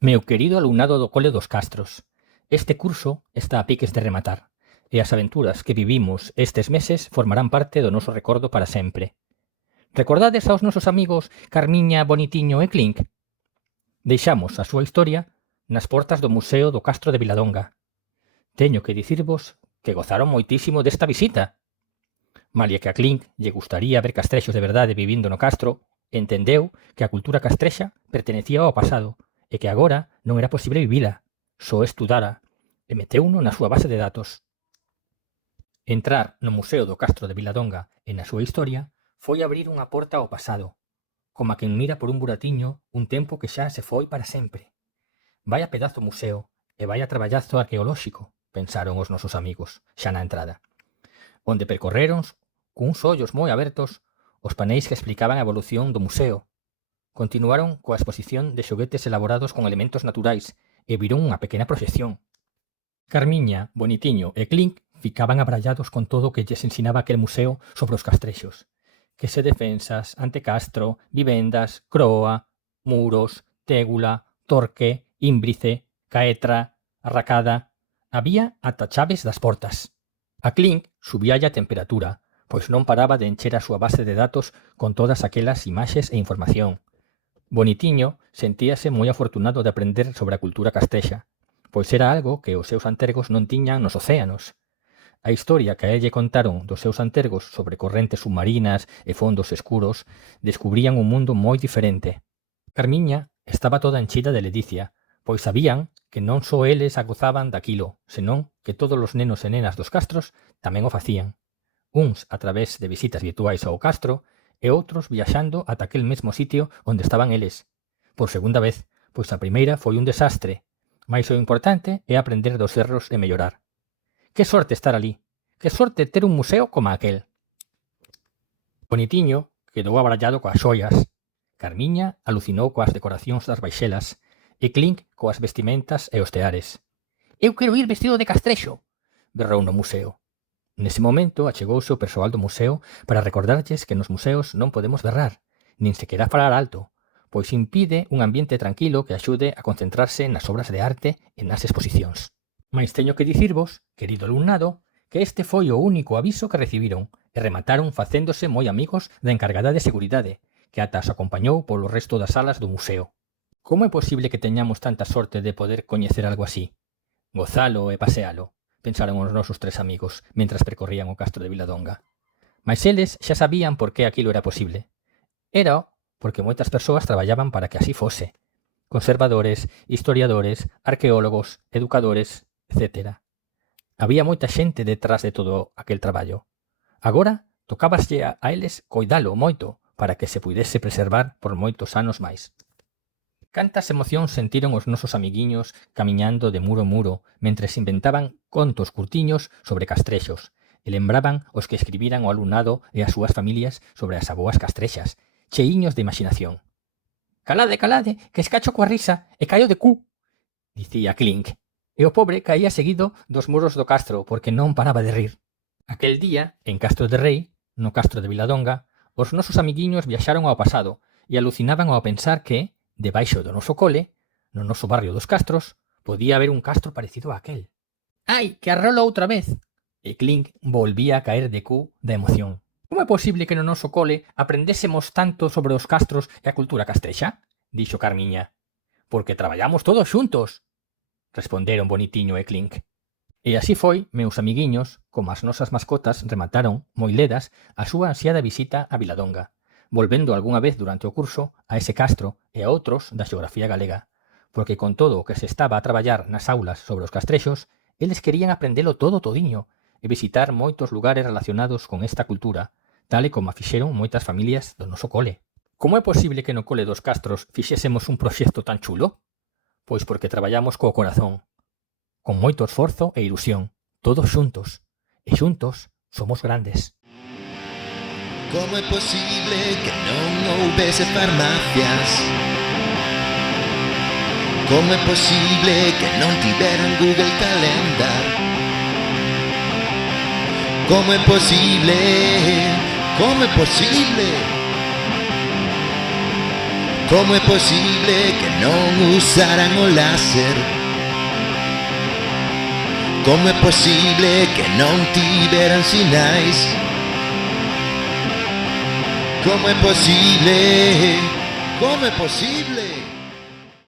Meu querido alumnado do Cole dos Castros, este curso está a piques de rematar, e as aventuras que vivimos estes meses formarán parte do noso recordo para sempre. Recordades aos nosos amigos Carmiña, Bonitiño e Clink? Deixamos a súa historia nas portas do Museo do Castro de Viladonga. Teño que dicirvos que gozaron moitísimo desta visita. Malia que a Clink lle gustaría ver castrexos de verdade vivindo no castro, entendeu que a cultura castrexa pertenecía ao pasado e que agora non era posible vivila, só estudara, e meteuno na súa base de datos. Entrar no Museo do Castro de Viladonga e na súa historia foi abrir unha porta ao pasado, como a quen mira por un buratiño un tempo que xa se foi para sempre. Vaya pedazo museo e vaya traballazo arqueolóxico, pensaron os nosos amigos, xa na entrada, onde percorreron cuns ollos moi abertos os paneis que explicaban a evolución do museo. Continuaron coa exposición de xoguetes elaborados con elementos naturais e viron unha pequena proxección. Carmiña, Bonitiño e Clink ficaban abrallados con todo o que lles ensinaba aquel museo sobre os castrexos. Que se defensas, antecastro, vivendas, croa, muros, tégula, torque, ímbrice, caetra, arracada. Había ata chaves das portas. A Clink subíalle a temperatura, pois non paraba de encher a súa base de datos con todas aquelas imaxes e información. Bonitiño sentíase moi afortunado de aprender sobre a cultura castrexa, pois era algo que os seus antergos non tiñan nos océanos. A historia que a elle contaron dos seus antergos sobre correntes submarinas e fondos escuros descubrían un mundo moi diferente. Carmiña estaba toda enchida de ledicia, pois sabían que non só eles a gozaban daquilo, senón que todos os nenos e nenas dos castros tamén o facían. Uns a través de visitas virtuais ao castro e outros viaxando ata aquel mesmo sitio onde estaban eles. Por segunda vez, pois a primeira foi un desastre, mais o importante é aprender dos erros e mellorar. Que sorte estar ali, que sorte ter un museo como aquel. Bonitiño quedou abrallado coas xoias, Carmiña alucinou coas decoracións das baixelas e Clink coas vestimentas e os teares. «Eu quero ir vestido de castrexo!» berrou no museo. Nese momento achegouse o persoal do museo para recordarlles que nos museos non podemos berrar, nin sequera falar alto, pois impide un ambiente tranquilo que axude a concentrarse nas obras de arte e nas exposicións. Mais teño que dicirvos, querido alumnado, que este foi o único aviso que recibiron e remataron facéndose moi amigos da encargada de seguridade, que ata os acompañou polo resto das salas do museo. Como é posible que teñamos tanta sorte de poder coñecer algo así? Gozalo e pasealo, pensaron os nosos tres amigos, mentras percorrían o castro de Viladonga. Mas eles xa sabían por que aquilo era posible. Era porque moitas persoas traballaban para que así fose. Conservadores, historiadores, arqueólogos, educadores, etc. Había moita xente detrás de todo aquel traballo. Agora tocábaslle a eles coidalo moito para que se puidese preservar por moitos anos máis. Cantas emocións sentiron os nosos amiguiños camiñando de muro en muro mentres inventaban contos curtiños sobre castrexos e lembraban os que escribiran o alumnado e as súas familias sobre as aboas castrexas, cheiños de imaginación. «Calade, calade, que escacho coa risa e caio de cu», dicía Clink, e o pobre caía seguido dos muros do castro porque non paraba de rir. Aquel día, en Castro de Rei, no castro de Viladonga, os nosos amiguiños viaxaron ao pasado e alucinaban ao pensar que, debaixo do noso cole, no noso barrio dos Castros, podía haber un castro parecido a aquel. «Ai, que arrolo outra vez!» E Clink volvía a caer de cu da emoción. «Como é posible que no noso cole aprendésemos tanto sobre os castros e a cultura castrexa?» dixo Carmiña. «Porque traballamos todos xuntos», responderon Bonitiño e Clink. E así foi, meus amiguiños, como as nosas mascotas remataron, moi ledas, a súa ansiada visita a Viladonga, volvendo algunha vez durante o curso a ese castro e a outros da xeografía galega, porque con todo o que se estaba a traballar nas aulas sobre os castrexos, eles querían aprendelo todo todiño e visitar moitos lugares relacionados con esta cultura, tal e como a fixeron moitas familias do noso cole. Como é posible que no cole dos Castros fixésemos un proxecto tan chulo? Pois porque traballamos co corazón, con moito esforzo e ilusión, todos xuntos, e xuntos somos grandes. Como é posible que non houbese farmacias? Como é posible que non tiveran Google Calendar? Como é posible? Como é posible? Como é posible que non usaran o láser? Como é posible que non tiveran sinais? Como é posible? Como é posible?